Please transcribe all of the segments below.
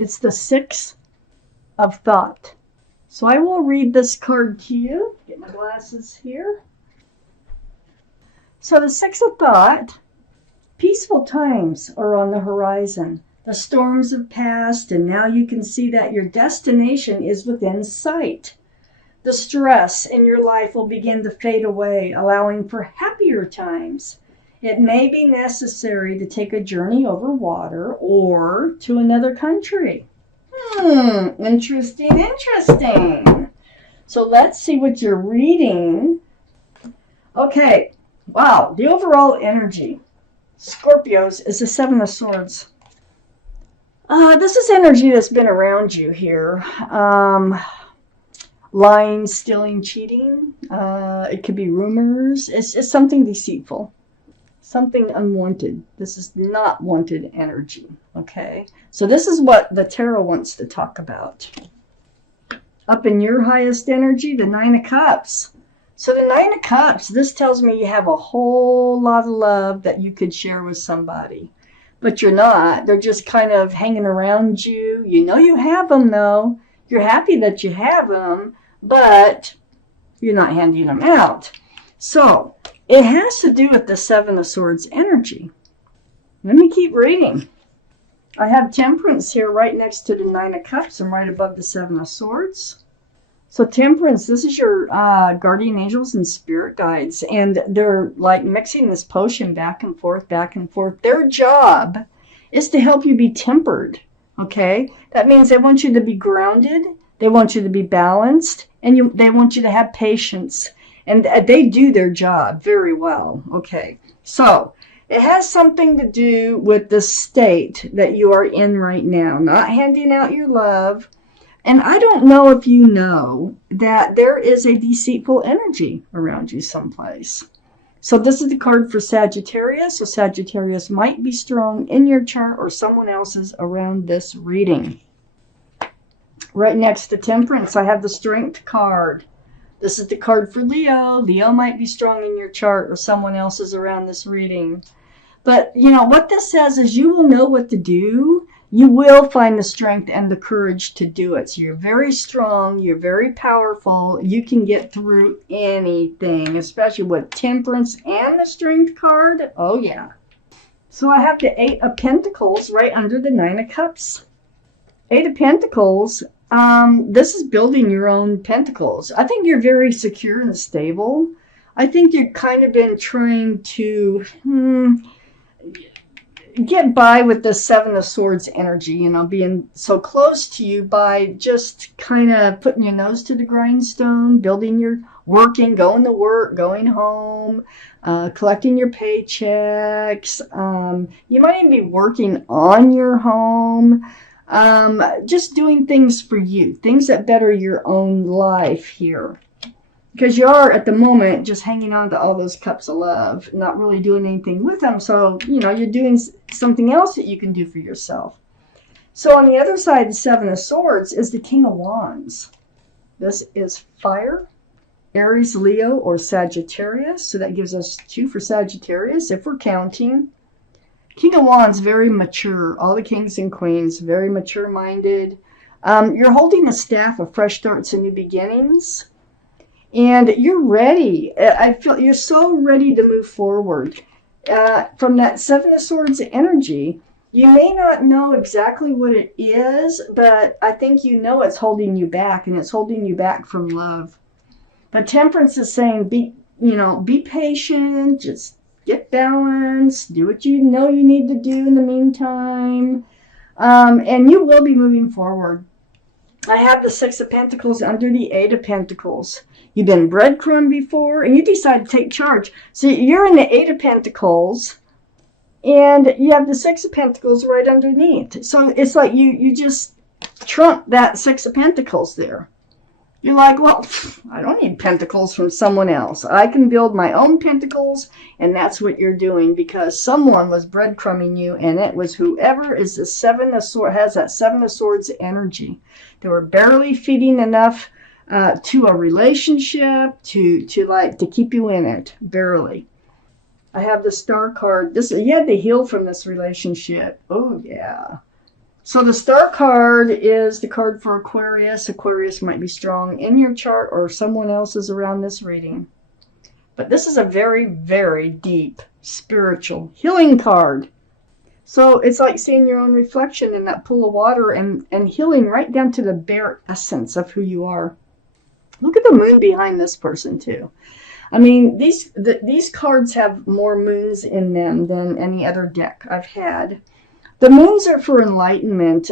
It's the Six of Thought. So I will read this card to you. Get my glasses here. So the Six of Thought, peaceful times are on the horizon. The storms have passed, and now you can see that your destination is within sight. The stress in your life will begin to fade away, allowing for happier times. It may be necessary to take a journey over water or to another country. Interesting. So let's see what you're reading. Okay, wow, the overall energy. Scorpios is the Seven of Swords. This is energy that's been around you here. Lying, stealing, cheating. It could be rumors. It's something deceitful. Something unwanted. This is not wanted energy. Okay? So this is what the tarot wants to talk about. Up in your highest energy, the Nine of Cups. So the Nine of Cups, this tells me you have a whole lot of love that you could share with somebody. But you're not. They're just kind of hanging around you. You know you have them, though. You're happy that you have them, but you're not handing them out. So it has to do with the Seven of Swords energy. Let me keep reading. I have Temperance here right next to the Nine of Cups and right above the Seven of Swords. So Temperance, this is your guardian angels and spirit guides. And they're like mixing this potion back and forth, back and forth. Their job is to help you be tempered. Okay? That means they want you to be grounded. They want you to be balanced. And they want you to have patience. And they do their job very well. Okay? So it has something to do with the state that you are in right now. Not handing out your love. And I don't know if you know that there is a deceitful energy around you someplace. So this is the card for Sagittarius. So Sagittarius might be strong in your chart or someone else's around this reading. Right next to Temperance, I have the Strength card. This is the card for Leo. Leo might be strong in your chart or someone else's around this reading. But, you know, what this says is you will know what to do. You will find the strength and the courage to do it. So you're very strong. You're very powerful. You can get through anything, especially with Temperance and the Strength card. Oh, yeah. So I have the Eight of Pentacles right under the Nine of Cups. Eight of Pentacles, this is building your own pentacles. I think you're very secure and stable. I think you've kind of been trying to get by with the Seven of Swords energy, you know, being so close to you by just kind of putting your nose to the grindstone, building your working, going to work, going home, collecting your paychecks. You might even be working on your home, just doing things for you, things that better your own life here. Because you are, at the moment, just hanging on to all those cups of love, not really doing anything with them. So, you know, you're doing something else that you can do for yourself. So on the other side, the Seven of Swords is the King of Wands. This is fire, Aries, Leo, or Sagittarius. So that gives us 2 for Sagittarius, if we're counting. King of Wands, very mature. All the kings and queens, very mature-minded. You're holding the staff of fresh starts and new beginnings. And you're ready. I feel you're so ready to move forward. From that Seven of Swords energy, you may not know exactly what it is, but I think you know it's holding you back, and it's holding you back from love. But Temperance is saying, be patient, just get balanced, do what you know you need to do in the meantime, and you will be moving forward. I have the Six of Pentacles under the Eight of Pentacles. You've been breadcrumbed before, and you decide to take charge. So you're in the Eight of Pentacles, and you have the Six of Pentacles right underneath. So it's like you just trump that Six of Pentacles there. You're like, well, I don't need pentacles from someone else. I can build my own pentacles, and that's what you're doing because someone was breadcrumbing you, and it was whoever is the Seven of Swords, has that Seven of Swords energy. They were barely feeding enough to a relationship to keep you in it, barely. I have the Star card. You had to heal from this relationship. Oh, yeah. So the Star card is the card for Aquarius. Aquarius might be strong in your chart or someone else's around this reading. But this is a very, very deep spiritual healing card. So it's like seeing your own reflection in that pool of water and healing right down to the bare essence of who you are. Look at the moon behind this person too. I mean, these cards have more moons in them than any other deck I've had. The moons are for enlightenment.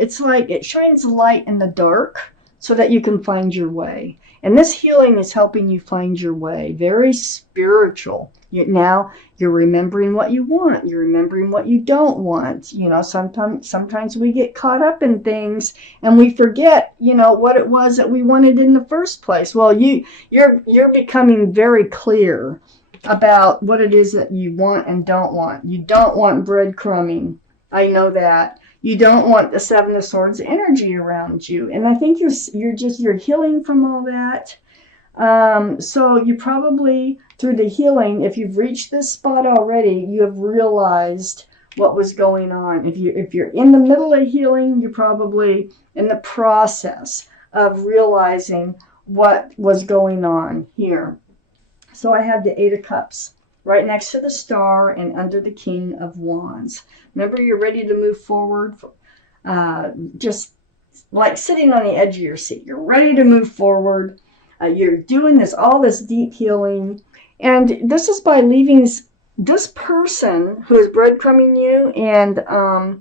It's like it shines light in the dark so that you can find your way. And this healing is helping you find your way. Very spiritual. Now you're remembering what you want. You're remembering what you don't want. You know, sometimes we get caught up in things and we forget, you know, what it was that we wanted in the first place. Well, you're becoming very clear about what it is that you want and don't want. You don't want breadcrumbing. I know that. You don't want the Seven of Swords energy around you. And I think you're healing from all that. So you probably, through the healing, if you've reached this spot already, you have realized what was going on. If you're in the middle of healing, you're probably in the process of realizing what was going on here. So I have the Eight of Cups right next to the Star and under the King of Wands. Remember, you're ready to move forward, just like sitting on the edge of your seat. You're ready to move forward. You're doing all this deep healing. And this is by leaving this person who is breadcrumbing you and,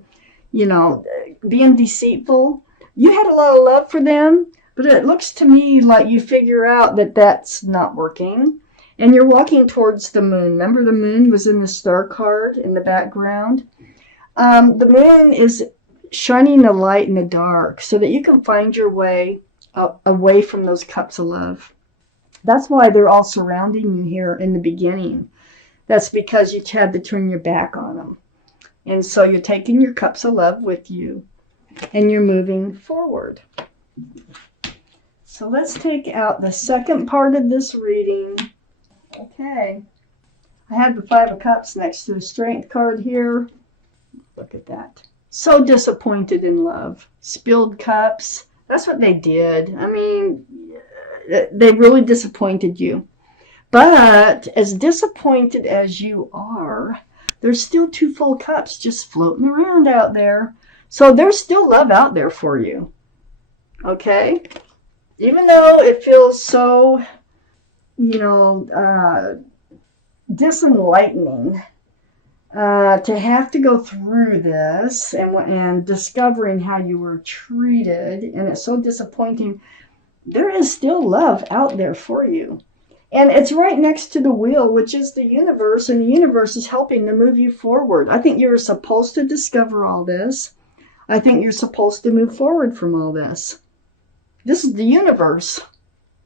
you know, being deceitful. You had a lot of love for them, but it looks to me like you figure out that that's not working. And you're walking towards the moon. Remember, the moon was in the Star card in the background. The moon is shining a light in the dark so that you can find your way away from those cups of love. That's why they're all surrounding you here in the beginning. That's because you had to turn your back on them. And so you're taking your cups of love with you and you're moving forward. So let's take out the second part of this reading. Okay. I have the Five of Cups next to the Strength card here. Look at that. So disappointed in love. Spilled cups. That's what they did. I mean, they really disappointed you. But as disappointed as you are, there's still two full cups just floating around out there. So there's still love out there for you. Okay? Even though it feels so, you know, disenlightening to have to go through this and discovering how you were treated, and it's so disappointing, there is still love out there for you. And it's right next to the wheel, which is the universe, and the universe is helping to move you forward. I think you're supposed to discover all this. I think you're supposed to move forward from all this. This is the universe,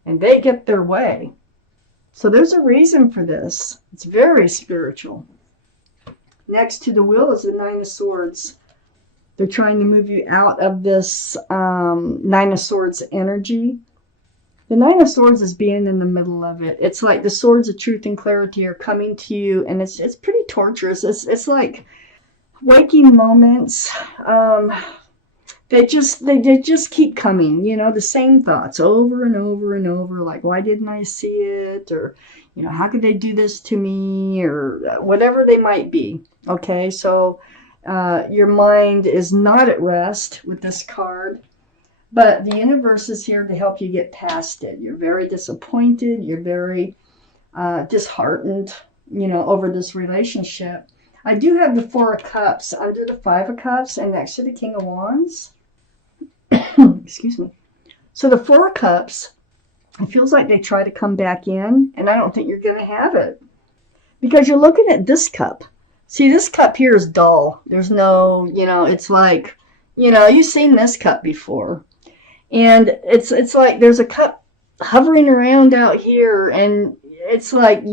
and they get their way. So there's a reason for this. It's very spiritual. Next to the wheel is the Nine of Swords. They're trying to move you out of this Nine of Swords energy. The Nine of Swords is being in the middle of it. It's like the swords of truth and clarity are coming to you, and it's pretty torturous. It's like waking moments. They just keep coming, you know, the same thoughts over and over and over, like, why didn't I see it? Or, you know, how could they do this to me? Or whatever they might be. Okay, so your mind is not at rest with this card, but the universe is here to help you get past it. You're very disappointed. You're very disheartened, you know, over this relationship. I do have the Four of Cups under the Five of Cups and next to the King of Wands. Excuse me. So the Four of Cups, it feels like they try to come back in, and I don't think you're going to have it. Because you're looking at this cup. See, this cup here is dull. There's no, you know, it's like, you know, you've seen this cup before. And it's like there's a cup hovering around out here, and it's like,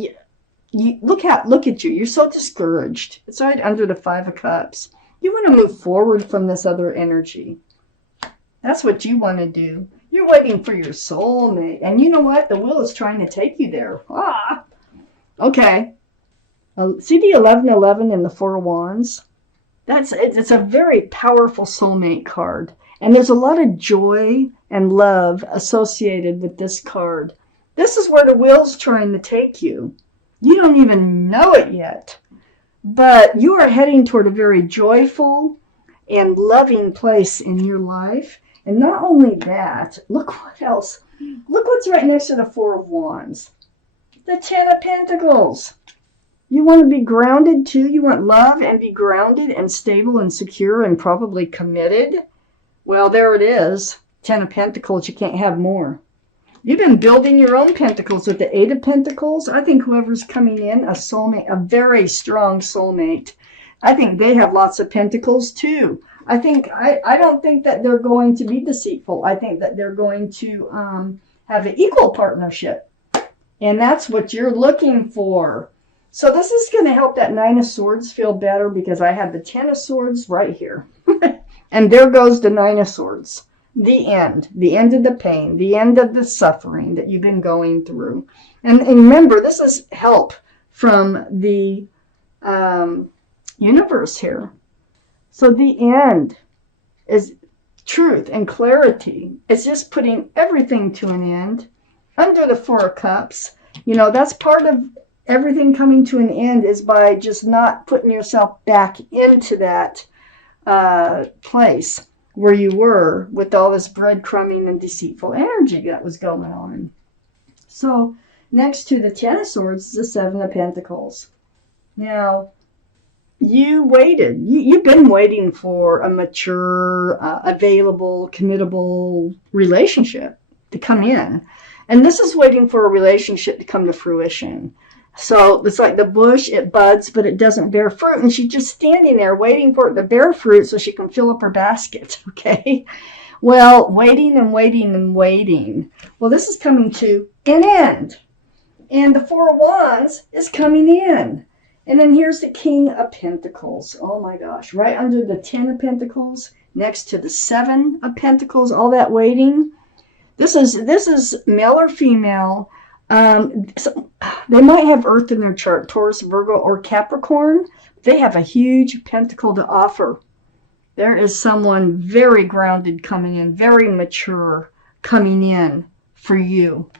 look at you. You're so discouraged. It's right under the Five of Cups. You want to move forward from this other energy. That's what you want to do. You're waiting for your soulmate. And you know what? The wheel is trying to take you there. Okay. See the 1111 and the Four of Wands? It's a very powerful soulmate card. And there's a lot of joy and love associated with this card. This is where the wheel's trying to take you. You don't even know it yet. But you are heading toward a very joyful and loving place in your life. And not only that, look what else. Look what's right next to the Four of Wands. The Ten of Pentacles. You want to be grounded too? You want love and be grounded and stable and secure and probably committed? Well, there it is. Ten of Pentacles. You can't have more. You've been building your own pentacles with the Eight of Pentacles. I think whoever's coming in, a soulmate, a very strong soulmate, I think they have lots of pentacles too. I don't think that they're going to be deceitful. I think that they're going to have an equal partnership. And that's what you're looking for. So this is going to help that Nine of Swords feel better because I have the Ten of Swords right here. And there goes the Nine of Swords. The end of the pain, the end of the suffering that you've been going through. And remember, this is help from the universe here. So the end is truth and clarity. It's just putting everything to an end. Under the Four of Cups, you know, that's part of everything coming to an end is by just not putting yourself back into that place where you were with all this breadcrumbing and deceitful energy that was going on. So next to the Ten of Swords is the Seven of Pentacles. Now, you waited. You've been waiting for a mature, available, committable relationship to come in. And this is waiting for a relationship to come to fruition. So it's like the bush, it buds, but it doesn't bear fruit. And she's just standing there waiting for it to bear fruit so she can fill up her basket, okay? Well, waiting and waiting and waiting. Well, this is coming to an end. And the Four of Wands is coming in. And then here's the King of Pentacles. Oh my gosh, right under the Ten of Pentacles, next to the Seven of Pentacles, all that waiting. This is male or female. So they might have Earth in their chart, Taurus, Virgo, or Capricorn. They have a huge pentacle to offer. There is someone very grounded coming in, very mature coming in for you.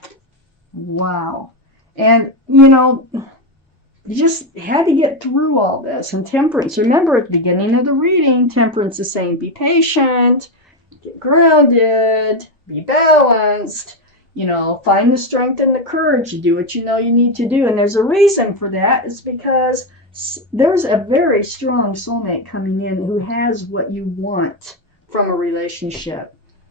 Wow. And, you know, you just had to get through all this. And Temperance, remember at the beginning of the reading, Temperance is saying be patient, get grounded, be balanced. You know, find the strength and the courage to do what you know you need to do. And there's a reason for that. It's because there's a very strong soulmate coming in who has what you want from a relationship.